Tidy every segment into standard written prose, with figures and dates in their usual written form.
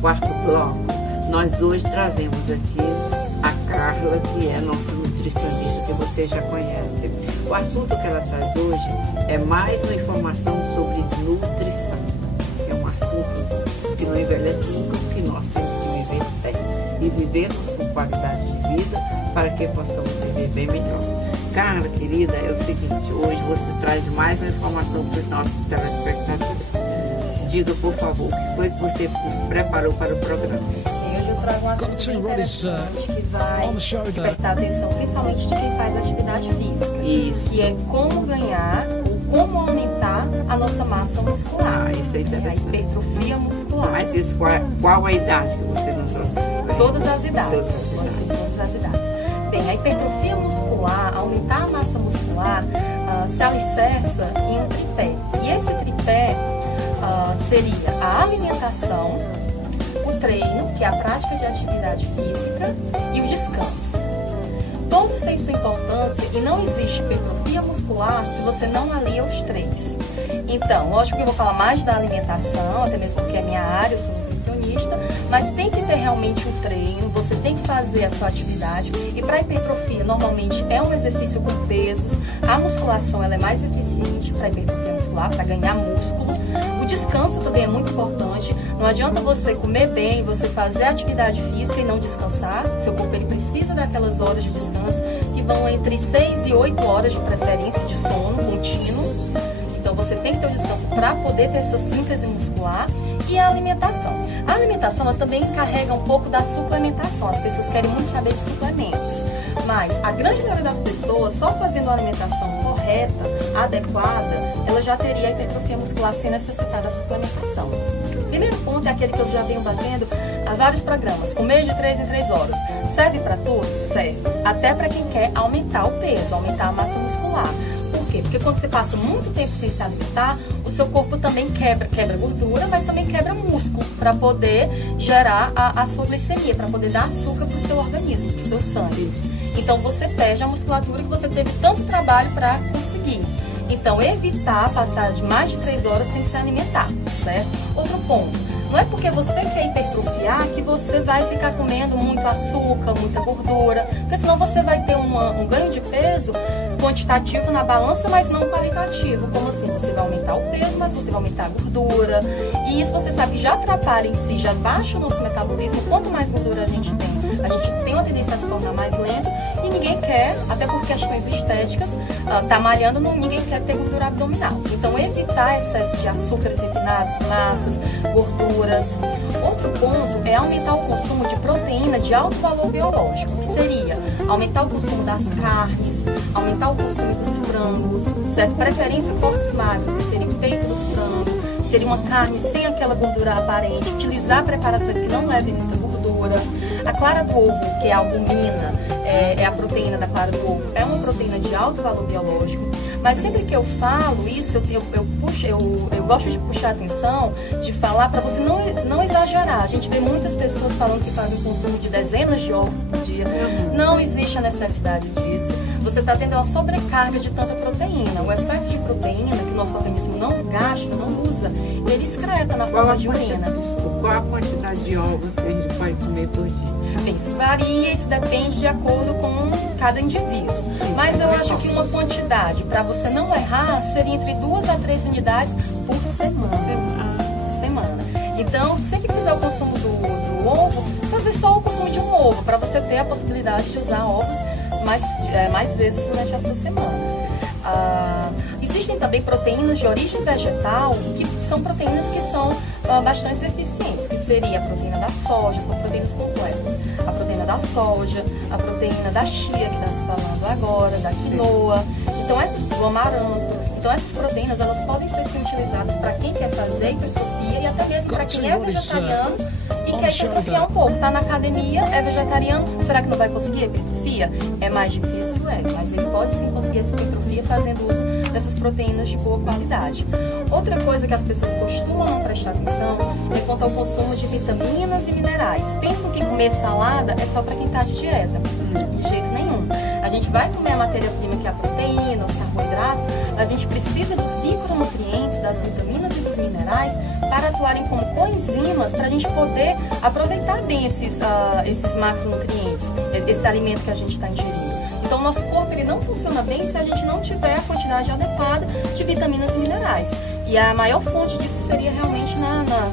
quarto bloco, nós hoje trazemos aqui a Carla, que é nossa nutricionista, que você já conhece. O assunto que ela traz hoje é mais uma informação sobre nutrição. É um assunto que não envelhece nunca, porque nós temos que viver bem e vivermos com qualidade de vida para que possamos viver bem melhor. Carla, querida, é o seguinte, hoje você traz mais uma informação para os nossos telespectadores. Diga, por favor, o que foi que você nos preparou para o programa? Hoje eu trago um assunto bem interessante que vai despertar a atenção, principalmente de quem faz atividade física. Isso. Que é como ganhar ou como aumentar a nossa massa muscular. Isso é interessante. A hipertrofia muscular. Mas isso, qual a idade que você nos auxilia? Todas as idades. Todas as idades. Bem, a hipertrofia muscular, aumentar a massa muscular, se alicerça em um tripé. E esse tripé seria a alimentação, o treino, que é a prática de atividade física, e o descanso. Todos têm sua importância e não existe hipertrofia muscular se você não alia os três. Então, lógico que eu vou falar mais da alimentação, até mesmo porque é minha área, eu sou nutricionista, mas tem que ter realmente um treino, você tem que fazer a sua atividade. E para hipertrofia, normalmente é um exercício com pesos, a musculação ela é mais eficiente para hipertrofia muscular, para ganhar músculo. O descanso também é muito importante. Não adianta você comer bem, você fazer atividade física e não descansar. Seu corpo ele precisa daquelas horas de descanso que vão entre 6 e 8 horas de preferência de sono contínuo. Então você tem que ter o descanso para poder ter essa síntese muscular. E a alimentação. A alimentação ela também carrega um pouco da suplementação. As pessoas querem muito saber de suplementos. Mas a grande maioria das pessoas, só fazendo a alimentação correta, adequada, ela já teria a hipertrofia muscular sem necessitar da suplementação. O primeiro ponto é aquele que eu já venho batendo há vários programas. Comer de 3 em 3 horas. Serve para todos? Serve. Até para quem quer aumentar o peso, aumentar a massa muscular. Por quê? Porque quando você passa muito tempo sem se alimentar, o seu corpo também quebra gordura, mas também quebra músculo para poder gerar a sua glicemia, para poder dar açúcar para o seu organismo, para o seu sangue. Então você perde a musculatura que você teve tanto trabalho para conseguir. Então evitar passar de mais de 3 horas sem se alimentar, certo? Outro ponto, não é porque você quer hipertrofiar que você vai ficar comendo muito açúcar, muita gordura, porque senão você vai ter um ganho de peso quantitativo na balança, mas não qualitativo. Como assim? Você vai aumentar o peso, mas você vai aumentar a gordura. E isso você sabe que já atrapalha em si, já baixa o nosso metabolismo. Quanto mais gordura a gente tem uma tendência a se tornar mais lento. E ninguém quer, até por questões estéticas, tá malhando, ninguém quer ter gordura abdominal. Então evitar excesso de açúcares refinados, massas, gorduras. Outro ponto é aumentar o consumo de proteína de alto valor biológico, que seria aumentar o consumo das carnes, aumentar o consumo dos frangos, certo? Preferência cortes magros, que seria o peito do frango, seria uma carne sem aquela gordura aparente, utilizar preparações que não levem muita gordura. A clara do ovo, que é a albumina, é a proteína da clara do ovo, é uma proteína de alto valor biológico, mas sempre que eu falo isso, eu gosto de puxar a atenção, de falar para você não exagerar. A gente vê muitas pessoas falando que fazem consumo de dezenas de ovos por dia. Não existe a necessidade disso. Você está tendo uma sobrecarga de tanta proteína. O excesso de proteína que o nosso organismo não gasta, não usa, ele excreta na forma de urina. Qual a quantidade de ovos que a gente pode comer por dia? Bem, isso varia, isso depende de acordo com cada indivíduo. Mas eu acho que uma quantidade, para você não errar, seria entre 2 a 3 unidades por semana. Então, sempre que fizer o consumo do ovo, fazer só o consumo de um ovo, para você ter a possibilidade de usar ovos mais vezes durante a sua semana. Existem também proteínas de origem vegetal, que são proteínas que são bastante eficientes, que seria a proteína da soja, são proteínas completas. A proteína da soja, a proteína da chia, que está se falando agora, da quinoa, então do amaranto. Então essas proteínas, elas podem ser utilizadas para quem quer fazer hipertrofia e até mesmo para quem é vegetariano e quer hipertrofiar um pouco. Está na academia, é vegetariano, será que não vai conseguir hipertrofia? É mais difícil, mas ele pode sim conseguir essa hipertrofia fazendo uso dessas proteínas de boa qualidade. Outra coisa que as pessoas costumam não prestar atenção é quanto ao consumo de vitaminas e minerais. Pensam que comer salada é só para quem está de dieta. De jeito nenhum. A gente vai comer a matéria-prima, que é a proteína, os carboidratos, mas a gente precisa dos micronutrientes, das vitaminas e dos minerais para atuarem como coenzimas enzimas para a gente poder aproveitar bem esses macronutrientes, esse alimento que a gente está ingerindo. Então, o nosso corpo ele não funciona bem se a gente não tiver a quantidade adequada de vitaminas e minerais. E a maior fonte disso seria realmente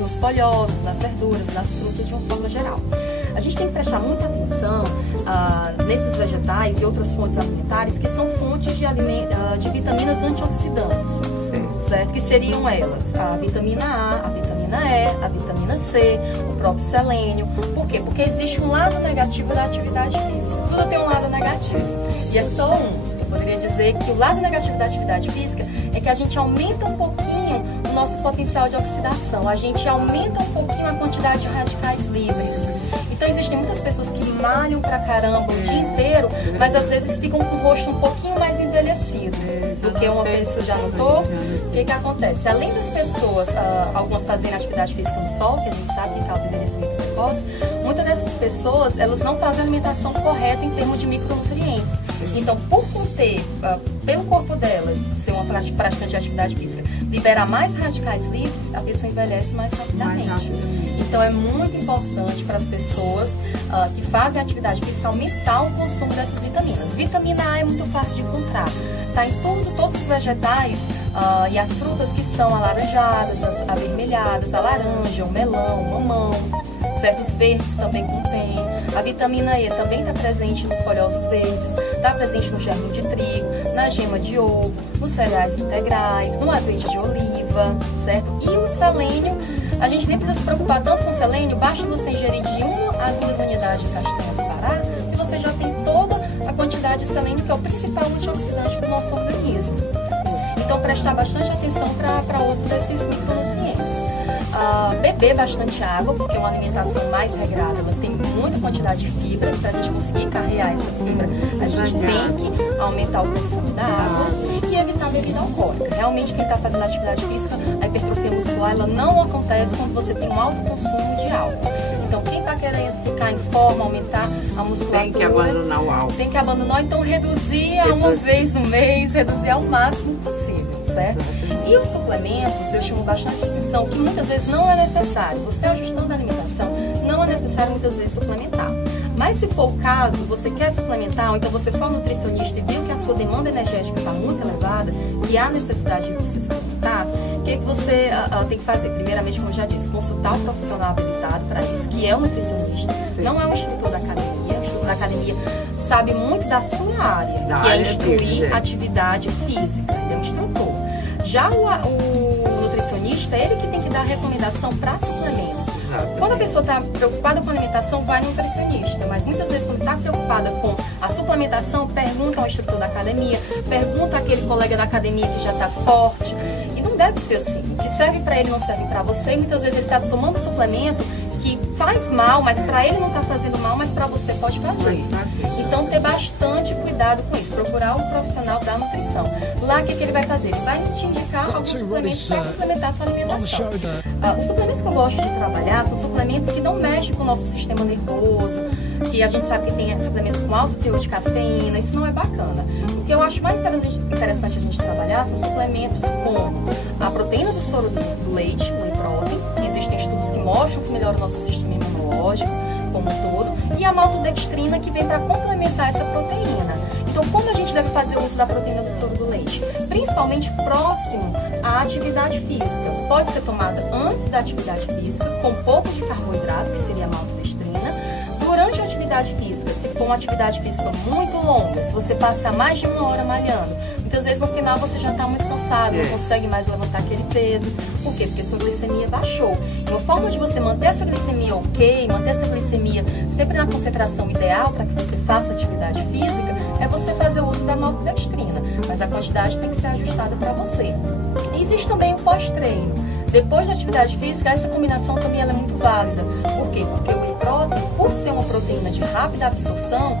nos folhosos, nas verduras, nas frutas de uma forma geral. A gente tem que prestar muita atenção nesses vegetais e outras fontes alimentares que são fontes de vitaminas antioxidantes, certo? Que seriam elas a vitamina A, a vitamina E, a vitamina C, o próprio selênio. Por quê? Porque existe um lado negativo da atividade física. Tudo tem um lado negativo. E é só um. Eu poderia dizer que o lado negativo da atividade física é que a gente aumenta um pouquinho o nosso potencial de oxidação. A gente aumenta um pouquinho a quantidade de radicais livres. Então existem muitas pessoas que malham pra caramba o dia inteiro, mas às vezes ficam com o rosto um pouquinho mais envelhecido do que uma pessoa. Já notou? O que acontece? Além das pessoas, algumas fazerem atividade física no sol, que a gente sabe que causa envelhecimento precoce, muitas dessas pessoas, elas não fazem a alimentação correta em termos de micronutrientes. Então, por conter, pelo corpo dela, ser uma praticante de atividade física, liberar mais radicais livres, a pessoa envelhece mais rapidamente. Então, é muito importante para as pessoas que fazem atividade física aumentar o consumo dessas vitaminas. Vitamina A é muito fácil de encontrar. Está em todos os vegetais e as frutas que são alaranjadas, as avermelhadas, a laranja, o melão, o mamão. Certos verdes também contém. A vitamina E também está presente nos folhosos verdes, está presente no germe de trigo, na gema de ovo, nos cereais integrais, no azeite de oliva, certo? E o selênio, a gente nem precisa se preocupar tanto com o selênio, basta você ingerir de 1 a 2 unidades de castanha do Pará e você já tem toda a quantidade de selênio, que é o principal antioxidante do nosso organismo. Então, prestar bastante atenção para o uso desses micronutrientes. Beber bastante água, porque uma alimentação mais regrada, ela tem muita quantidade de fibra. Para a gente conseguir carregar essa fibra, a gente tem que aumentar o consumo da água e evitar a bebida alcoólica. Realmente, quem está fazendo atividade física, a hipertrofia muscular, ela não acontece quando você tem um alto consumo de álcool. Então, quem está querendo ficar em forma, aumentar a musculatura, tem que abandonar o álcool. Tem que abandonar, então reduzir a uma vez no mês, reduzir ao máximo possível, certo? E os suplementos, eu chamo bastante atenção que muitas vezes não é necessário. Você ajustando a alimentação, não é necessário muitas vezes suplementar. Mas se for o caso, você quer suplementar, ou então você for nutricionista e viu que a sua demanda energética está muito elevada e há necessidade de você suplementar, o que você tem que fazer? Primeiramente, como eu já disse, consultar o profissional habilitado para isso, que é o nutricionista, não é o instrutor da academia. O instrutor da academia sabe muito da sua área, que é instruir atividade física, ele é um instrutor. Já o nutricionista, ele que tem que dar recomendação para suplementos. Quando a pessoa está preocupada com a alimentação, vai no nutricionista. Mas muitas vezes, quando está preocupada com a suplementação, pergunta ao instrutor da academia, pergunta àquele colega da academia que já está forte. E não deve ser assim. O que serve para ele não serve para você. E muitas vezes ele está tomando suplemento que faz mal, mas para ele não está fazendo mal, mas para você pode fazer. Então, ter bastante cuidado com isso. Procurar um profissional da nutrição. Lá, o que ele vai fazer? Ele vai te indicar alguns suplementos para complementar a sua alimentação. Os suplementos que eu gosto de trabalhar são suplementos que não mexem com o nosso sistema nervoso, que a gente sabe que tem suplementos com alto teor de cafeína. Isso não é bacana. O que eu acho mais interessante a gente trabalhar são suplementos como a proteína do soro do leite, o whey protein. Existem estudos que mostram que melhora o nosso sistema imunológico como um todo, e a maltodextrina, que vem para complementar essa proteína. Então, como a gente deve fazer o uso da proteína do soro do leite? Principalmente próximo à atividade física. Pode ser tomada antes da atividade física, com pouco de carboidrato, que seria a maltodextrina. Durante a atividade física, se for uma atividade física muito longa, se você passar mais de 1 hora malhando, muitas vezes no final você já está muito cansado, não consegue mais levantar aquele peso. Por quê? Porque sua glicemia baixou. E uma forma de você manter essa glicemia ok, manter essa glicemia sempre na concentração ideal para que você faça atividade física, é você fazer o uso da maltodextrina. Mas a quantidade tem que ser ajustada para você. E existe também o pós-treino. Depois da atividade física, essa combinação também ela é muito válida. Por quê? Porque o whey protein, por ser uma proteína de rápida absorção,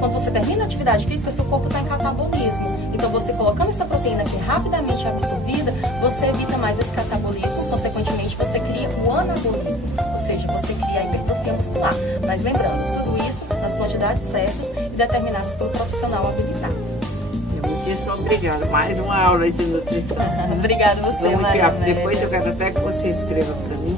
quando você termina a atividade física, seu corpo está em catabolismo. Então, você colocando essa proteína que é rapidamente absorvida, você evita mais esse catabolismo, consequentemente, você cria o anabolismo, ou seja, você cria a hipertrofia muscular. Mas lembrando, tudo isso nas quantidades certas e determinadas pelo profissional habilitado. Muitíssimo obrigada. Mais uma aula de nutrição. Obrigada a você, Maria. Depois eu quero até que você escreva para mim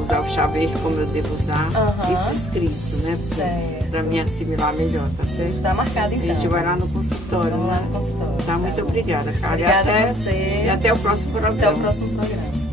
usar o chá verde como eu devo usar. Isso escrito, né? Certo. Para me assimilar melhor, tá certo? Tá marcado então. A gente vai lá no consultório, Vamos né? lá no consultório. Tá, muito obrigada, Carla. Obrigada a você. E até o próximo programa. Até o próximo programa.